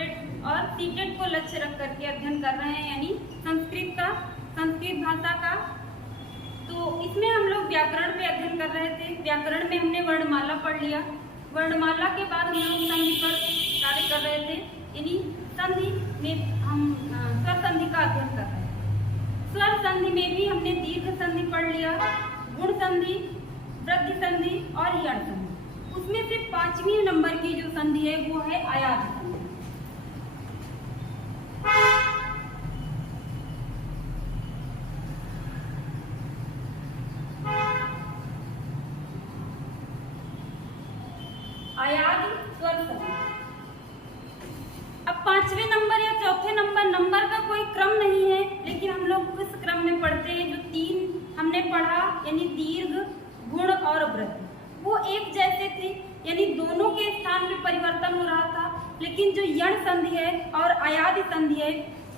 TET और CTET को लक्ष्य रख करके अध्ययन कर रहे हैं, यानी संस्कृत भाषा का। तो इसमें हम लोग व्याकरण पे अध्ययन कर रहे थे। व्याकरण में हमने वर्णमाला पढ़ लिया। वर्णमाला के बाद हम लोग संधि पर कार्य कर रहे थे, यानी संधि में हम स्वर संधि का अध्ययन कर रहे थे। स्वर संधि में भी हमने दीर्घ संधि पढ़ लिया, गुण संधि, वृद्धि संधि और यण संधि। उसमें से 5वीं नंबर की जो संधि है वो है अयाद संधि। अयाद स्वर संधि। अब 5वें नंबर या चौथे नंबर का कोई क्रम नहीं है, लेकिन हम लोग इस क्रम में पढ़ते हैं। जो 3 हमने पढ़ा, यानी दीर्घ, गुण और वृद्धि, वो एक जैसे थे, यानी दोनों के स्थान पे परिवर्तन हो रहा था। लेकिन जो यण संधि है और अयादि संधि है,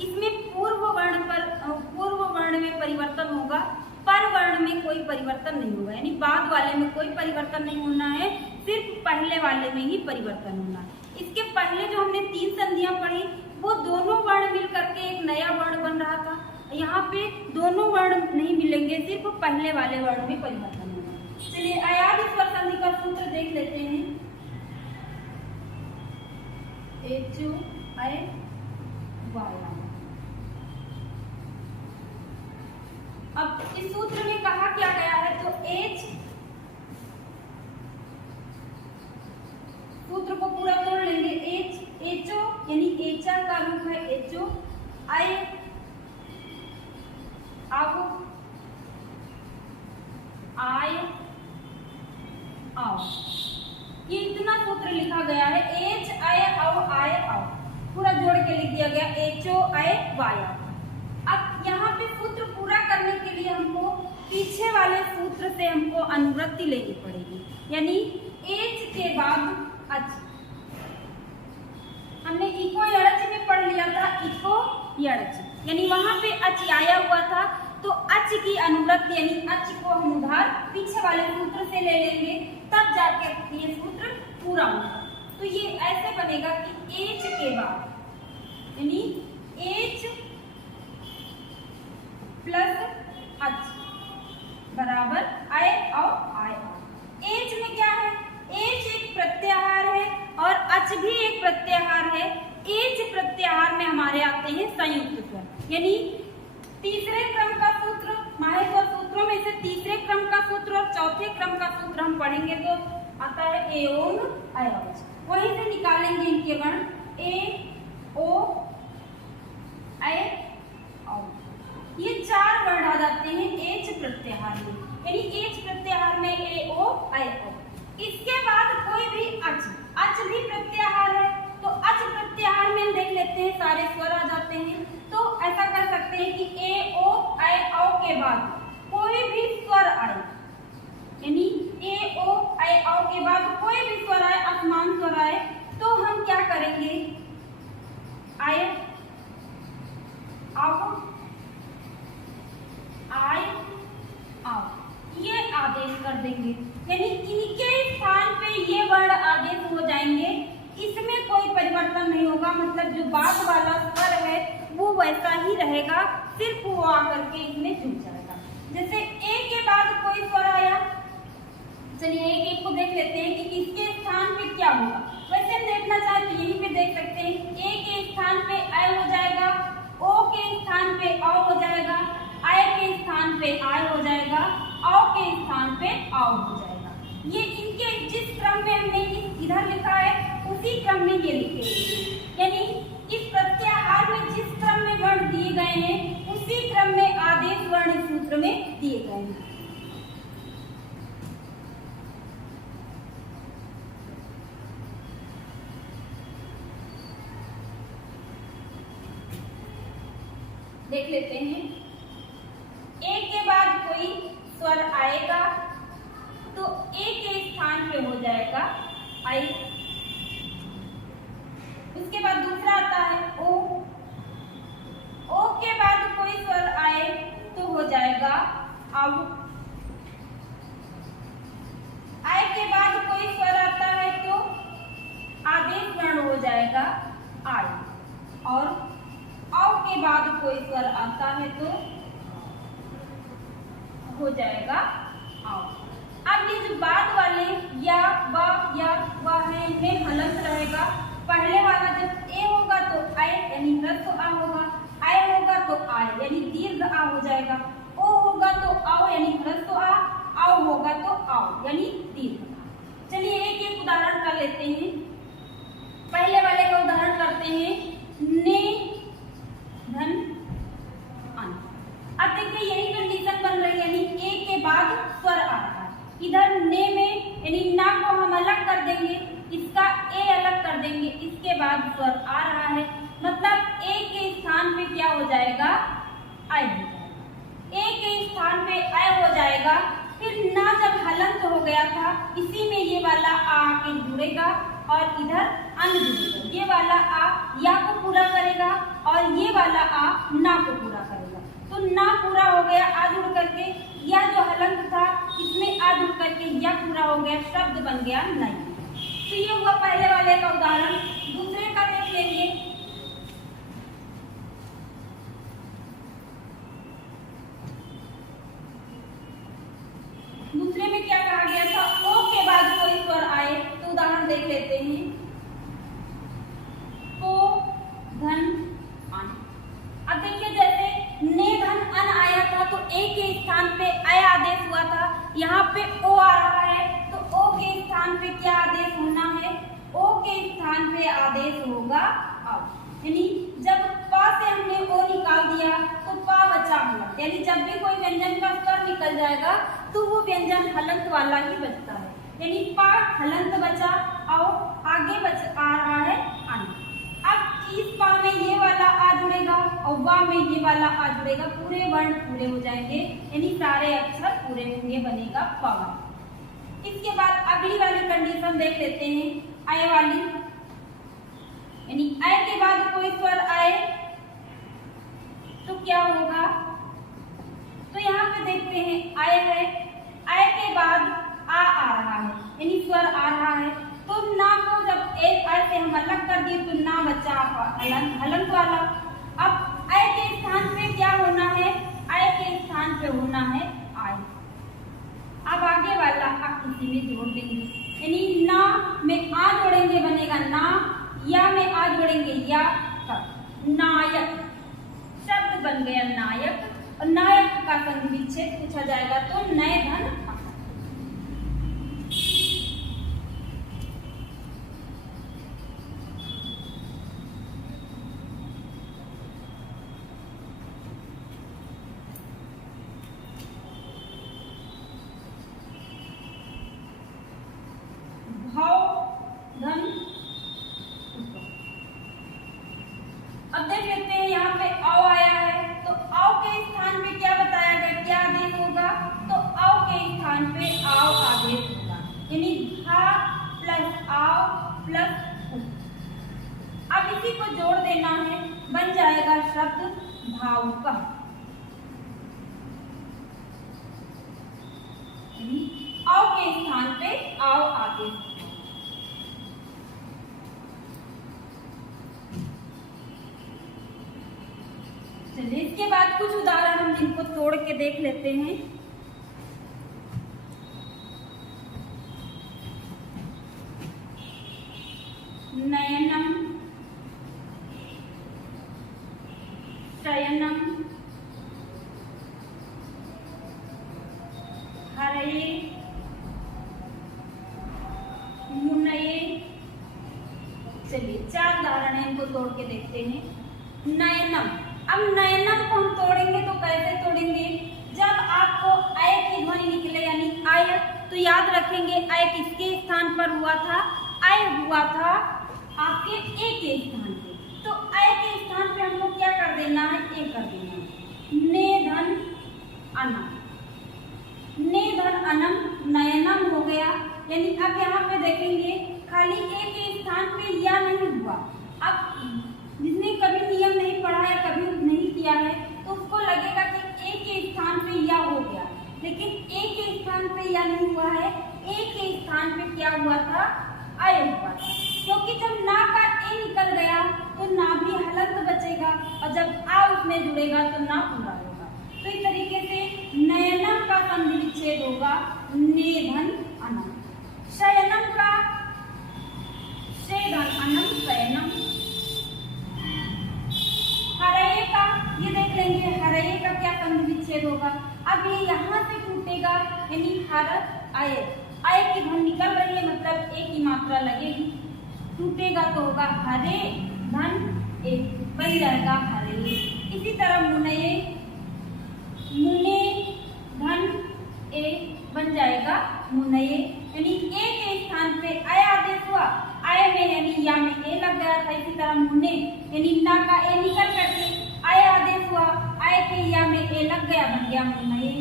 इसमें पूर्व वर्ण में परिवर्तन होगा, पर वर्ण में कोई परिवर्तन नहीं होगा, यानी बाद वाले में कोई परिवर्तन नहीं होना है, सिर्फ पहले वाले में ही परिवर्तन होना है। इसके पहले जो हमने 3 संधियां पढ़ी, वो दोनों वर्ण मिल करके एक नया वर्ण बन रहा था। यहाँ पे दोनों वर्ण नहीं मिलेंगे, सिर्फ पहले वाले वर्ण में परिवर्तन होगा। चलिए अयाद स्वर संधि का सूत्र देख लेते हैं। एचो आय वाया। अब इस सूत्र में कहा क्या गया है, तो एच, सूत्र को पूरा तोड़ लेंगे। एच, एचो यानी एचा का रूप है एचो, आय आवो, आय आओ, ये इतना सूत्र लिखा गया है। एच आय आओ, आय आओ, पूरा जोड़ के लिख दिया गया, एचो आय वाया। अब यहाँ पे सूत्र पूरा करने के लिए हमको पीछे वाले सूत्र से हमको अनुवृत्ति लेनी पड़ेगी, यानी एच के बाद अच। हमने इको यड़च में पढ़ लिया था, इको यड़च, यानी वहां पे अच आया हुआ था, तो अच की अनुवृत्ति यानी अच को हम उधार पीछे वाले सूत्र से ले लेंगे, तब जाके ये सूत्र पूरा होगा। तो ये ऐसे बनेगा कि एच के बाद, यानी एच प्लस अच बराबर आय और आय। एच में क्या है, एच एक प्रत्याहार है और अच भी एक प्रत्याहार है। एच प्रत्याहार में हमारे आते हैं संयुक्त स्वर, यानी तीसरे क्रम का सूत्र, माहे 2 सूत्रों में से तीसरे क्रम का सूत्र और चौथे क्रम का सूत्र हम पढ़ेंगे तो आता है एओंग अयवच। वहीं से निकालेंगे इनके वर्ण, ए ओ ऐ औ। ये 4 वर्ण आ जाते हैं एच प्रत्याहार में, यानी एच प्रत्याहार में ए ओ ऐ ओ। इसके बाद कोई भी अच भी प्रत्याहार है, तो अच प्रत्याहार में देख लेते हैं सारे स्वर आ जाते हैं। तो ऐसा कर सकते हैं कि ए ओ ऐ औ के बाद कोई भी स्वर आए, यानी ए ओ ऐ औ के बाद कोई भी स्वर आए, असमान स्वर आए, तो हम क्या करेंगे, आय आओ, आय आओ, ये आदेश कर देंगे, यानी इनके स्थान पे ये वर्ण आदेश हो जाएंगे। इसमें कोई परिवर्तन नहीं होगा, मतलब जो बाद वाला स्वर है वो वैसा ही रहेगा, सिर्फ वो आकर के इसमें जुड़ जाएगा। जैसे ए के बाद कोई स्वर आया, चलिए एक को देख लेते हैं कि इसके स्थान पे क्या होगा। वैसे हम देखना चाहे तो यहीं पे देख सकते हैं, ए के स्थान पे अ हो जाएगा, ओ के स्थान पे अ हो जाएगा, आय के स्थान पे आय हो जाएगा, औ के स्थान पे आओ हो जाएगा। ये इनके जिस क्रम में हमने इधर लिखा है उसी क्रम में ये लिखे, यानी इस प्रत्याहार में जिस क्रम में वर्ण दिए गए हैं उसी क्रम में आदेश वर्ण सूत्र में दिए गए हैं। देख लेते हैं, ए के बाद कोई स्वर आएगा तो ए के स्थान पे हो जाएगा आई, उसके बाद दूसरा आता है ओ, ओ के बाद कोई स्वर आए तो हो जाएगा अब, आय के बाद कोई स्वर आता है तो आदेश वर्ण हो जाएगा आई, और औ के बाद कोई स्वर आता है तो हो जाएगा आओ। अब ये जो बाद वाले या व है, इनमें हलंत रहेगा। पहले वाला जब ए होगा तो आय यानी ह्रस्व आ होगा, आय होगा तो आय यानी दीर्घ आ हो जाएगा, ओ होगा तो आओ यानी ह्रस्व आ, आओ होगा तो आओ यानी दीर्घ आ। चलिए एक एक उदाहरण कर लेते हैं। पहले वाले का उदाहरण करते हैं, ने धन अन। अब देखिए यही कंडीशन बन रही है, यानी ए के बाद स्वर आ रहा है। इधर ने में यानी ना को हम अलग कर देंगे, इसका ए अलग कर देंगे, इसके बाद स्वर आ रहा है, मतलब ए के स्थान पे क्या हो जाएगा, आय हो जाएगा। ए के स्थान पे आय हो जाएगा। फिर ना जब हलंत हो गया था, इसी में ये वाला आ के जुड़ेगा और इधर अन जुड़ेगा। ये वाला आ या को पूरा करेगा और ये वाला आ ना को पूरा करेगा। तो ना पूरा हो गया आ जुड़ करके, या जो हलंत था इसमें आ जुड़ करके या पूरा हो गया, शब्द बन गया नहीं। तो ये हुआ पहले वाले का उदाहरण। दूसरे का देख लेंगे। दूसरे में क्या कहा गया था, ओ के बाद कोई स्वर आए, तो उदाहरण देख लेते हैं। को धन अन। अब देखिए जैसे ने धन अन आया था तो ए के स्थान पे आय आदेश हुआ था, यहाँ पे ओ आ रहा है तो ओ के स्थान पे क्या आदेश होना है, ओ के स्थान पे आदेश होगा अब। यानी जब पा से हमने ओ निकाल दिया तो पा बचा हुआ, यानी जब भी कोई व्यंजन का स्वर निकल जाएगा तो वो व्यंजन हलंत वाला ही बचता है। यानी पा हलंत बचा और आगे आ रहा है अन। अब इस पा में ये वाला आ जुड़ेगा और वा में ये वाला आ जुड़ेगा, पूरे वर्ण पूरे हो जाएंगे, यानी सारे अक्षर पूरे होंगे, बनेगा पा। इसके बाद अगली वाली कंडीशन देख लेते हैं, आय वाली। यानी आय के बाद कोई स्वर आए तो क्या होगा, तो यहाँ पे देखते हैं आय है, आय के बाद आ रहा है यानी स्वर आ रहा है, तो ना को जब एक आय से हम अलग कर दिए तो ना बचा हलंत वाला। अब आय के स्थान पे क्या होना है, आय के स्थान पे होना है आय। अब आगे वाला आप किसी में जोड़ देंगे, यानी ना में आ जोड़ेंगे बनेगा ना, या में आ जोड़ेंगे या कर, नायक शब्द बन गया नायक। और नायक का संधि विच्छेद पूछा जाएगा तो नए धन अकर। भाव धन। अब देख लेते हैं यहाँ पे औ आया है तो औ के स्थान पे क्या बताया गया, क्या आदेश होगा, तो औ के स्थान पे आओ आदेश होगा, यानी भा प्लस आओ प्लस उ। अब इसी को जोड़ देना है, बन जाएगा शब्द भावुक। औ के स्थान पे आओ आदेश होगा। चलिए इसके बाद कुछ उदाहरण हम इनको तोड़ के देख लेते हैं। नयनम, शयनम, हरये, मुनये। चलिए 4 उदाहरण है, इनको तोड़ के देखते हैं। नयनम, अब नयनम को हम तोड़ेंगे तो कैसे तोड़ेंगे, जब आपको आय की ध्वनि निकले यानी आय, तो याद रखेंगे आय किसके स्थान पर हुआ था, आय हुआ था आपके ए के स्थान पे, तो आय के स्थान पे हमको क्या कर देना है, ए कर देना है। ने धन अनम, ने धन अनम नयनम हो गया। यानी अब यहाँ पे देखेंगे खाली ए के स्थान पे या नहीं हुआ। अब जिसने कभी नियम नहीं पढ़ा है, कभी नहीं किया है, तो उसको लगेगा कि ए के स्थान पे या हो गया, लेकिन ए के स्थान पे या नहीं हुआ है, ए के स्थान पे क्या हुआ था, आय हुआ था। क्योंकि जब ना का ए निकल गया तो बचेगा और जब आ उसमें जुड़ेगा तो ना पूरा होगा। तो इस तरीके से नयनम का संधि विच्छेद होगा नेधन अनम। शयनम का शेधन अनम शयनम। हरये का ये देख लेंगे, हरये का क्या संधि विच्छेद होगा। अब ये यहाँ से टूटेगा यानी हरत आय, आय की ध्वनि निकल रही है मतलब एक ही मात्रा लगेगी, टूटेगा तो होगा हरे धन एक, बन जाएगा हरे। इसी तरह मुनये, मुने धन ए बन जाएगा मुनये, यानी ए के स्थान पे आय आदेश हुआ, आय में यानी या में ए लग गया था। इसी तरह मुने यानी ना का ए निकल करके आय आदेश हुआ, आय के या में ए लग गया, बन गया मुनये।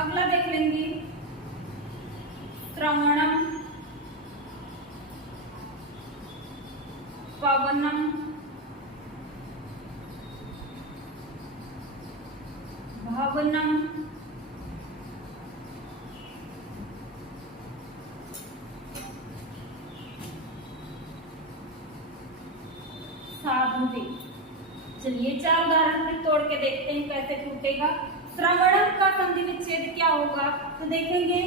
अगला देख लेंगे श्रवणम, पवनम, भवनम, साधुवे। चलिए चार उदाहरण फिर तोड़ के देखते हैं कैसे टूटेगा। श्रवणम का संधि विच्छेद क्या होगा तो देखेंगे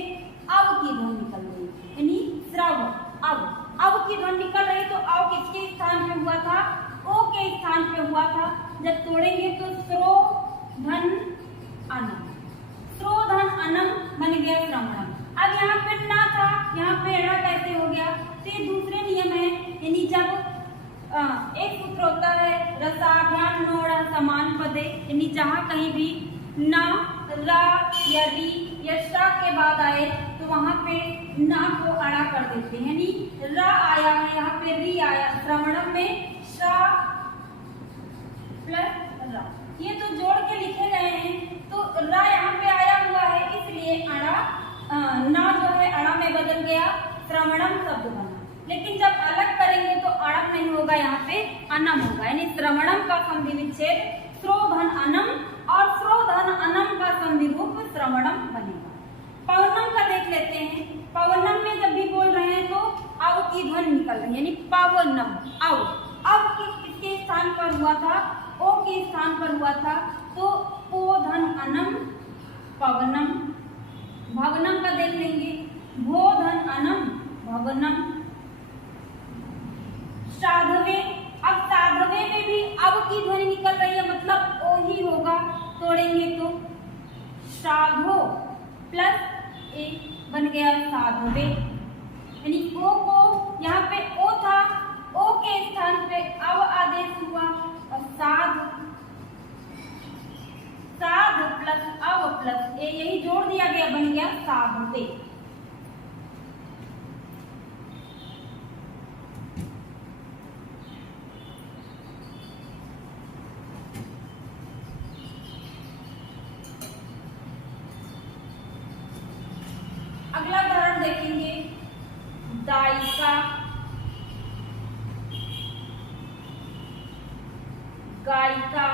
अब की ध्वनि निकल रही यानी श्रव, अब की ध्वनि निकल रही तो अब किसके स्थान पे हुआ था, ओ के स्थान पे हुआ था। जब तोड़ेंगे तो श्रो धन अनम, श्रो धन अनम बन गया श्रवणम। अब यहाँ पे ना था, यहाँ पे रा कैसे हो गया, तो ये दूसरे नियम है यानी जब एक सूत्र होता है रसाभ्याम नोड़ समान पदे, यानी जहाँ कहीं भी ना रा या री या सा के बाद आए तो वहां पे ना को अड़ा कर देते हैं, यानी रा आया है यहाँ पे री आया, श्रवणम में सा प्लस रा, ये तो जोड़ के लिखे गए हैं तो रा यहाँ पे आया हुआ है इसलिए अड़ा ना जो है अड़ा में बदल गया, श्रवणम शब्द बना। लेकिन जब अलग करेंगे तो अड़म नहीं होगा, यहाँ पे अनम होगा, यानी श्रवणम का संधि विच्छेद श्रोधन अनम और श्रोधन अनम का संधि रूप श्रवणम बनेगा। पवनम का देख लेते हैं। पवनम में जब भी बोल रहे हैं तो अव की ध्वनि निकल रही है यानी पवनम, अव किसके स्थान पर हुआ था, ओ के स्थान पर हुआ था तो पोधन अनम पवनम। भवनम का देख लेंगे, भोधन अनम भवनम। साधवे, अब साधवे में भी अब की ध्वनि निकल रही है मतलब ओ ही होगा, तोड़ेंगे तो साधो प्लस ए बन गया साधवे, यानी ओ को यहाँ पे ओ था, ओ के स्थान पे अव आदेश हुआ और साध, साध प्लस अव प्लस ए यही जोड़ दिया गया, बन गया साधवे। अगला उदाहरण देखेंगे दायिका, गायिका,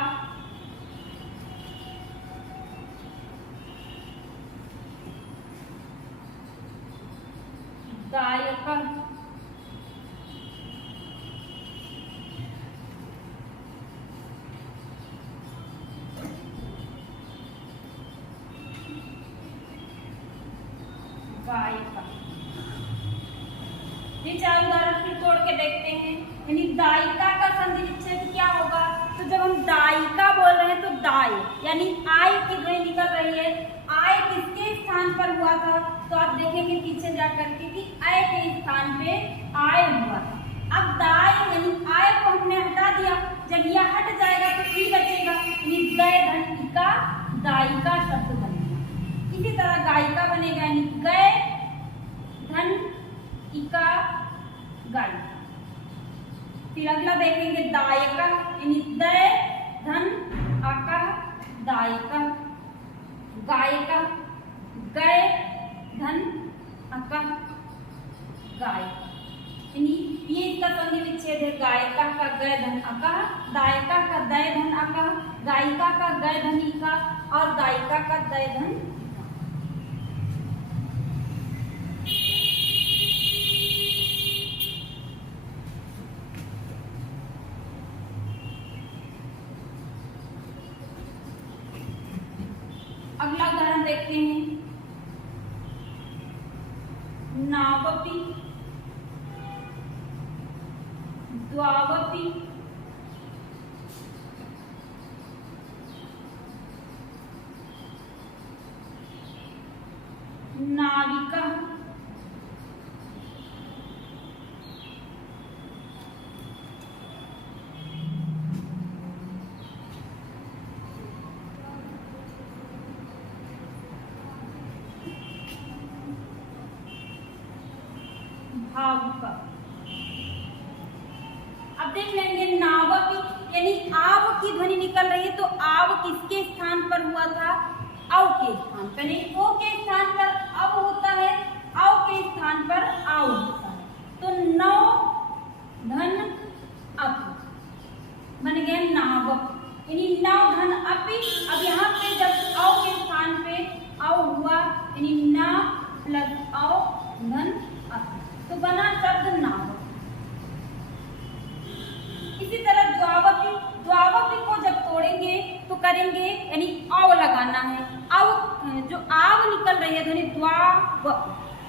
गायक, गायिका। ये चार उदाहरण फिर तोड़ के देखते हैं, यानी दायिका का संधि विच्छेद क्या होगा तो जब हम दायिका बोल रहे हैं तो दाय यानी आय की ध्वनि निकल रही है, आय किसके स्थान पर हुआ था तो आप देखेंगे पीछे जा करके कि आय के स्थान पे आय हुआ था। अब दाय यानी आय को हमने हटा दिया, जब यह हट जाएगा तो ई बचेगा, यानी दय धन इका दायिका शब्द बनेगा। इसी तरह गायिका बनेगा यानी गय धन इका गायिका। फिर अगला देखेंगे दायका यानी दय धन अका दायका, गायिका गय धन अका गायिका, यानी ये इसका संधि विच्छेद है गायिका का गय धन अकह, दायका का दय धन अकह, गायिका का गय धन इका और गायिका का दय धन। अगला उदाहरण देखते हैं। नावपी, द्वावपी, नाविका, भावुका। अब देख लेंगे नावपी यानी आव की ध्वनि निकल रही है, तो आव किसके स्थान पर हुआ था? औ के स्थान पर। नहीं, ओ के स्थान पर अव होता है, औ के स्थान पर आव होता है। तो नौ धन अप बन गया नावपी, यानी नौ धन अपी। अब यहाँ पे जब औ के स्थान पे औ हुआ यानी ना प्लस औ धन अपी, तो बना शब्द नावपी। इसी तरह द्वावपी, द्वावपी को जब तोड़ेंगे तो करेंगे यानी आव लगाना है। आव जो आव निकल रही है ध्वनि द्वाव,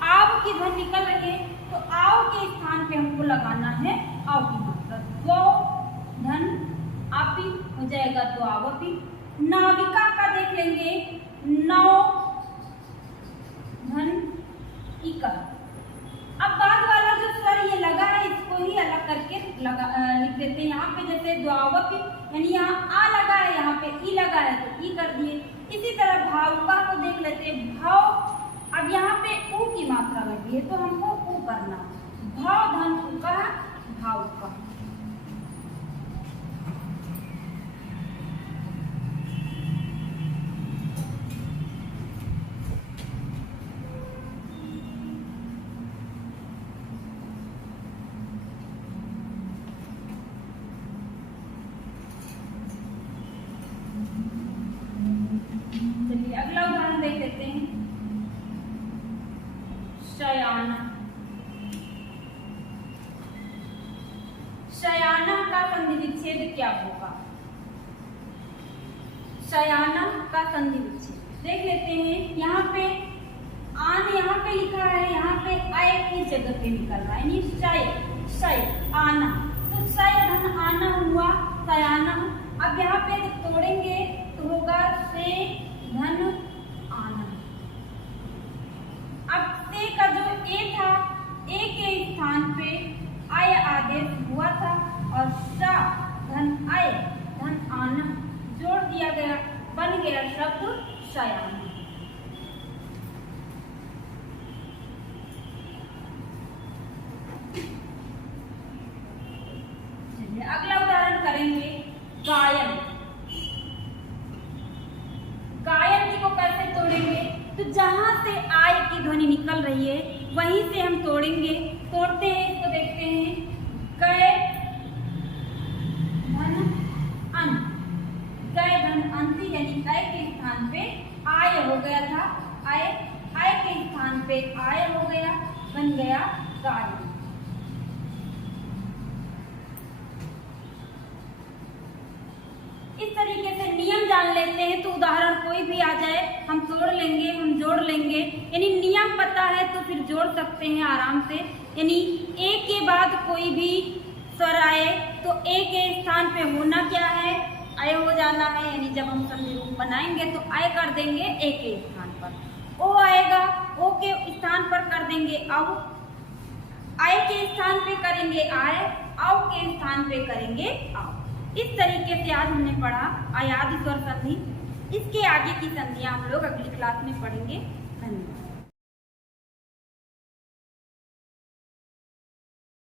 आव की ध्वनि निकल रही है, तो आव के स्थान पे हमको लगाना है आव की मात्रा। द्वौ धन अपी हो जाएगा द्वावपी। नाविका का देख लेंगे, नौ धन इका। अब बाद वाला जो स्वर ये लगा है इसको ही अलग करके लिख देते हैं। यहाँ पे जैसे द्वावपी यानी यहाँ आ लगा है, यहाँ पे ई लगा है तो ई कर दिए। इसी तरह भावुका को देख लेते हैं, भाव। अब यहाँ पे ऊ की मात्रा लगी है तो हमको ऊ करना, भाव धन उका भावुका। अगला उदाहरण देख लेते हैं। शयाना, शयाना का संधि विच्छेद क्या होगा? शयाना का संधि विच्छेद देख लेते हैं। यहाँ पे आन यहाँ पे लिखा है, यहाँ पे आय की जगह पे निकल रहा है यानी शय, शय आना, तो शय धन आना हुआ शयाना। अब यहाँ पे जब तोड़ेंगे तो होगा से धन आना। अब से का जो ए था, ए के स्थान पे आय आदेश हुआ था और शा धन आय धन आना जोड़ दिया गया, बन गया शब्द शयाना। अगला उदाहरण करेंगे गायन। गायन को कैसे तोड़ेंगे? तो जहां से आय की ध्वनि निकल रही है वहीं से हम तोड़ेंगे। तोड़ते हैं, इसको देखते हैं। गय धन अन, गय धन अंति यानी गय के स्थान पे आय हो गया था, आय, आय के स्थान पे आय हो गया, बन गया गायन। इस तरीके से नियम जान लेते हैं तो उदाहरण कोई भी आ जाए हम तोड़ लेंगे, हम जोड़ लेंगे। यानी नियम पता है तो फिर जोड़ सकते हैं आराम से। यानी ए के बाद कोई भी स्वर आए तो ए के स्थान पे होना क्या है? आय हो जाना है। यानी जब हम संधि रूप बनाएंगे तो आय कर देंगे ए के स्थान पर, ओ आएगा, ओ के स्थान पर कर देंगे औ, आय के स्थान पे करेंगे आय, औ के स्थान पे करेंगे औ। इस तरीके से आज हमने पढ़ा अयादि स्वर संधि। इसके आगे की संधियां हम लोग अगली क्लास में पढ़ेंगे। धन्यवाद।